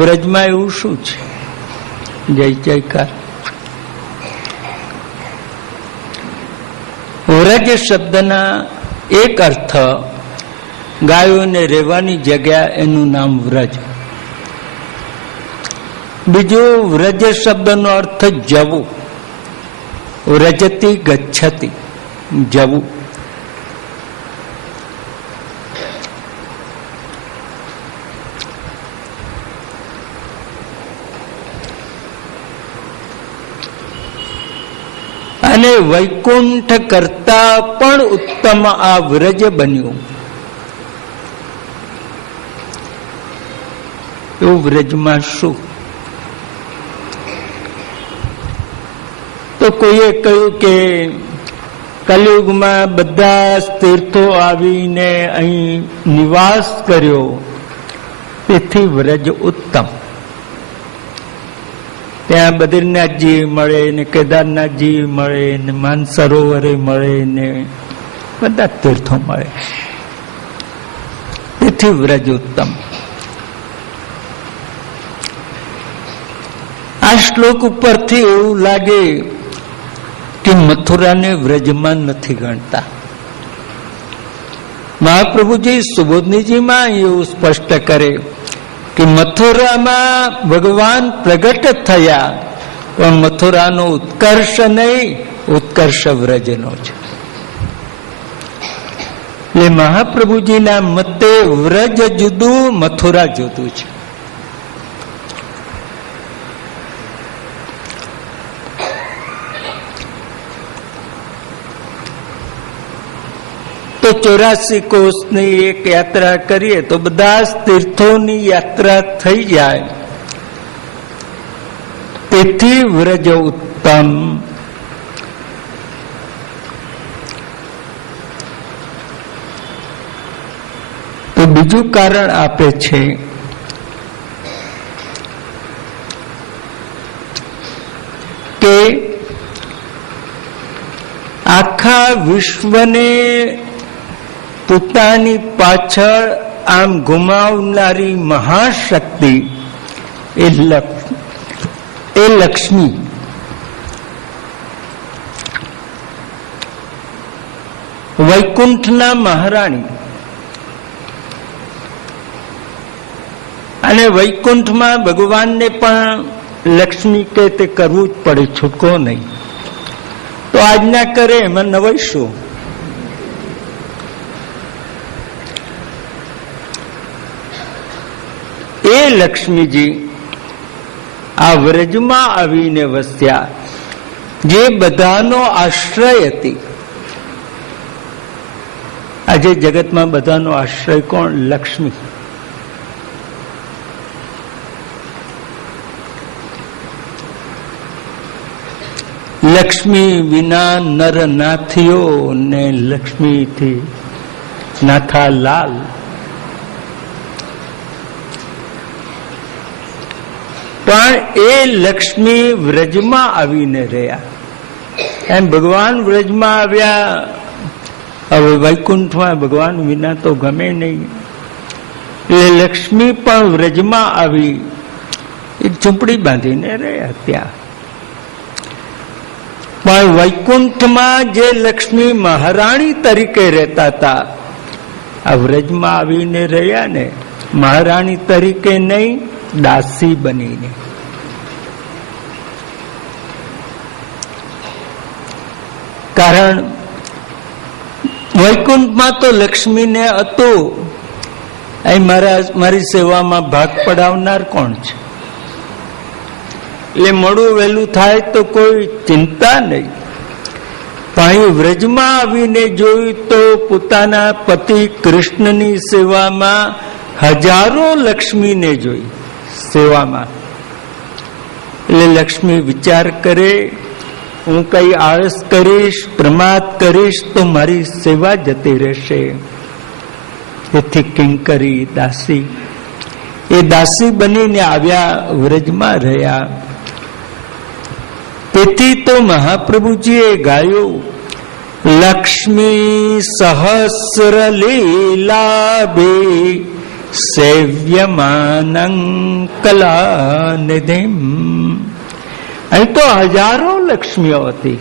વ્રજમાં એવું શું છે? જય જયકાર. વ્રજ શબ્દના એક અર્થ ગાયોને રહેવાની જગ્યા, એનું નામ વ્રજ. બીજો વ્રજ શબ્દનો અર્થ જવું. વ્રજતી ગચ્છતી, જવું. અને વૈકુંઠ કરતા પણ ઉત્તમ આ વ્રજ બન્યું. એવું વ્રજમાં શું? તો કોઈએ કહ્યું કે કલિયુગમાં બધા તીર્થો આવીને અહીં નિવાસ કર્યો, તેથી વ્રજ ઉત્તમ. ત્યાં બદ્રીનાથજી મળે ને, કેદારનાથજી મળે ને, માનસરોવરે મળે ને, બધા તીર્થો મળે, તેથી વ્રજ ઉત્તમ. આ શ્લોક ઉપરથી એવું લાગે કે મથુરાને વ્રજમાં નથી ગણતા. મહાપ્રભુજી સુબોધનીજીમાં એવું સ્પષ્ટ કરે કે મથુરામાં ભગવાન પ્રગટ થયા, પણ મથુરાનો ઉત્કર્ષ નહીં, ઉત્કર્ષ વ્રજનો છે. એટલે મહાપ્રભુજીના મતે વ્રજ જુદું, મથુરા જુદું છે. તો 84 કોષની એક યાત્રા કરીએ તો બધા તીર્થોની યાત્રા થઈ જાય, તેથી વ્રજ ઉત્તમ. તો બીજું કારણ આપે છે કે આખા વિશ્વને પોતાની પાછળ આમ ગુમાવનારી મહાશક્તિ એ લક્ષ્મી. વૈકુંઠના મહારાણી. અને વૈકુંઠમાં ભગવાનને પણ લક્ષ્મી કે તે કરવું જ પડે, છૂટકો નહીં. તો આજ્ઞા કરે એમાં નવાઈ શું? એ લક્ષ્મીજી આ વ્રજમાં આવીને વસ્યા, જે બધાનો આશ્રય હતી. આજે જગતમાં બધાનો આશ્રય કોણ? લક્ષ્મી. લક્ષ્મી વિના નર ના થયો ને લક્ષ્મીથી નાથા લાલ. પણ એ લક્ષ્મી વ્રજમાં આવીને રહ્યા. એમ ભગવાન વ્રજમાં આવ્યા. હવે વૈકુંઠમાં ભગવાન વિના તો ગમે નહીં, એટલે લક્ષ્મી પણ વ્રજમાં આવી, એક ઝૂંપડી બાંધીને રહ્યા ત્યાં. પણ વૈકુંઠમાં જે લક્ષ્મી મહારાણી તરીકે રહેતા હતા, આ વ્રજમાં આવીને રહ્યા ને, મહારાણી તરીકે નહીં, દાસી બનીને. કારણ વૈકુંઠમાં તો લક્ષ્મીને હતું, અહીં મારી સેવામાં ભાગ પડાવનાર કોણ છે? એટલે મોડું વહેલું થાય તો કોઈ ચિંતા નહીં. પણ વ્રજમાં આવીને જોયું તો પોતાના પતિ કૃષ્ણની સેવામાં હજારો લક્ષ્મીને જોઈ સેવામાં. એટલે લક્ષ્મી વિચાર કરે, હું કઈ આળસ કરીશ, પ્રમાદ કરીશ તો મારી સેવા જતી રહેશે. તેથી કિંકરી, દાસી, એ દાસી બનીને આવ્યા, વ્રજમાં રહ્યા. તેથી તો મહાપ્રભુજીએ ગાયું, લક્ષ્મી સહસ્ર લીલા ભે સેવ્યમાનં કલાનિધિમ. અહીં તો હજારો લક્ષ્મીઓ હતી.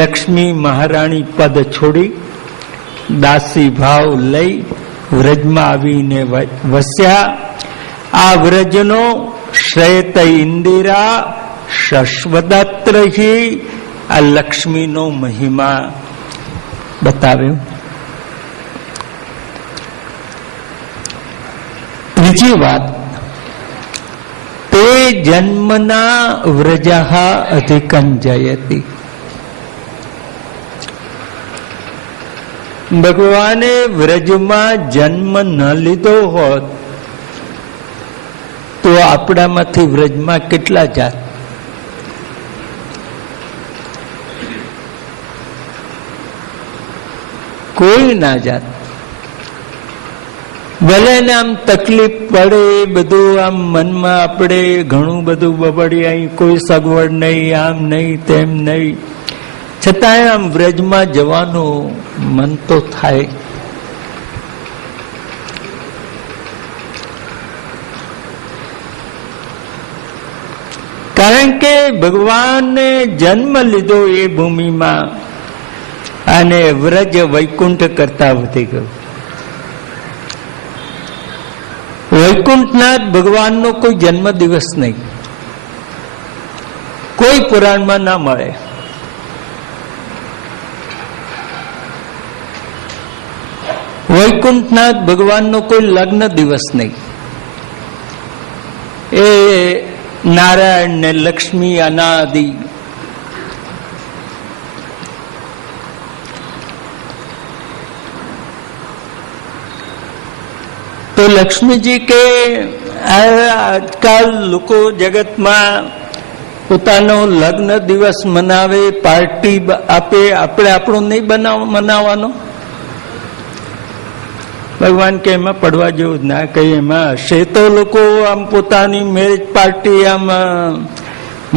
લક્ષ્મી મહારાણી પદ છોડી દાસી ભાવ લઈ વ્રજમાં આવીને વસ્યા. આ વ્રજનો શ્રેત ઇન્દિરા શશ્વદત્રહી આ લક્ષ્મીનો મહિમા બતાવ્યો. ત્રીજી વાત, તે જન્મના વ્રજઃ અધિકં જયતિ. ભગવાને વ્રજમાં જન્મ ન લીધો હોત તો આપણામાંથી વ્રજમાં કેટલા જાત? કોઈ ના જાત. ભલે ને આમ તકલીફ પડે, બધું આમ મનમાં આપણે ઘણું બધું બબડી, અહીં કોઈ સગવડ નહીં, આમ નહીં, તેમ નહીં, છતાંય આમ વ્રજમાં જવાનું મન તો થાય. કારણ કે ભગવાને જન્મ લીધો એ ભૂમિમાં અને વ્રજ વૈકુંઠ કરતા વધી ગયું. વૈકુંઠનાથ ભગવાનનો કોઈ જન્મ દિવસ નહીં, કોઈ પુરાણમાં ના મળે. વૈકુંઠનાથ ભગવાનનો કોઈ લગ્ન દિવસ નહીં. એ નારાયણ ને લક્ષ્મી અનાદિ. તો લક્ષ્મીજી કે આજકાલ લોકો જગતમાં પોતાનો લગ્ન દિવસ મનાવે, પાર્ટી આપે, આપણે આપણો નહીં મનાવવાનો. ભગવાન કે એમાં પડવા જેવું ના કઈ. એમાં હશે તો લોકો આમ પોતાની મેરેજ પાર્ટી, આમ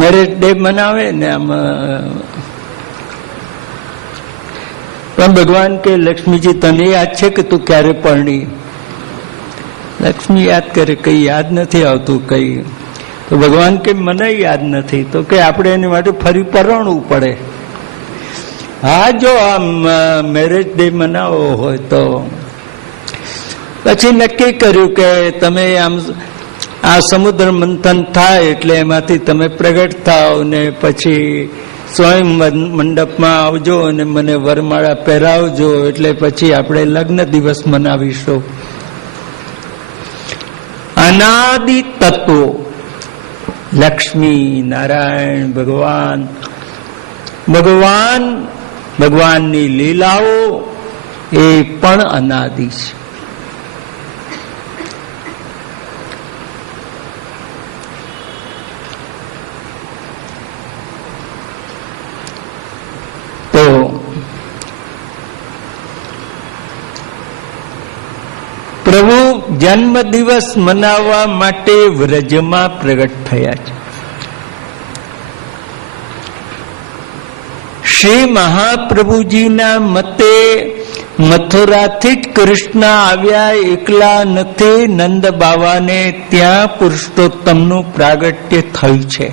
મેરેજ ડે મનાવે ને આમ. પણ ભગવાન કે લક્ષ્મીજી તને યાદ છે કે તું ક્યારે પરણી? લક્ષ્મી યાદ કરે, કઈ યાદ નથી આવતું કઈ. તો ભગવાન કે મને યાદ નથી. તો કે આપણે એની માટે ફરી પરણવું પડે. હા, જો આમ મેરેજ ડે મનાવવો હોય તો. પછી નક્કી કર્યું કે તમે આમ આ સમુદ્ર મંથન થાય એટલે એમાંથી તમે પ્રગટ થાવ ને પછી સ્વયં મંડપમાં આવજો અને મને વરમાળા પહેરાવજો, એટલે પછી આપણે લગ્ન દિવસ મનાવીશું. અનાદિ તત્વો લક્ષ્મી નારાયણ ભગવાનની લીલાઓ એ પણ અનાદિ છે. તો પ્રભુ જન્મ દિવસ મનાવવા માટે વ્રજમાં પ્રગટ થયા છે. શ્રી મહાપ્રભુજીના મતે મથુરાથી જ કૃષ્ણ આવ્યા, એકલા નથી. નંદ બાવાને ત્યાં પુરુષોત્તમનું પ્રાગટ્ય થયું છે.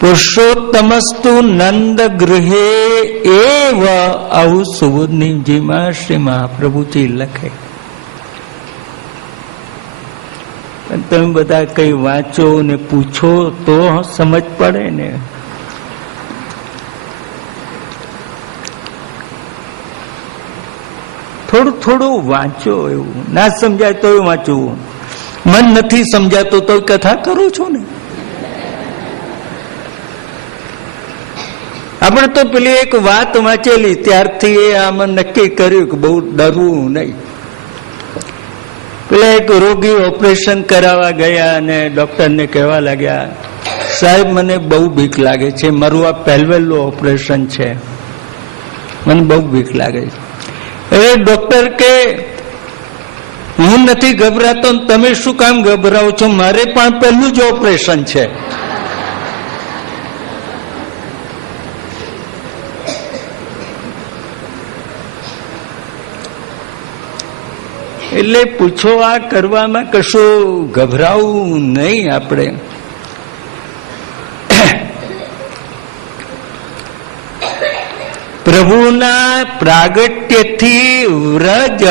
પુરુષોત્તમસ્તુ નંદ ગૃહે એવ, આવું સુબોધનીજીમાં શ્રી મહાપ્રભુજી લખે. તમે બધા કઈ વાંચો ને પૂછો તો સમજ પડે ને. થોડું થોડું વાંચો, એવું ના સમજાય તો વાંચવું. મન નથી સમજાતું તો કથા કરું છું ને. આપણે તો પેલી એક વાત વાંચેલી ત્યારથી આમાં નક્કી કર્યું કે બહુ ડરવું નહીં. પેલા એક રોગી ઓપરેશન કરાવવા ગયા અને ડોક્ટરને કહેવા લાગ્યા, સાહેબ મને બહુ બીક લાગે છે, મારું આ પહેલવેલું ઓપરેશન છે, મને બહુ બીક લાગે છે. એ ડોક્ટર કે હું નથી ગભરાતો, તમે શું કામ ગભરાવો છો? મારે પણ પહેલું જ ઓપરેશન છે. એટલે પૂછો આ કરવામાં કશું ગભરાવું નહીં. આપણે પ્રભુના પ્રાગટ્યથી વ્રજ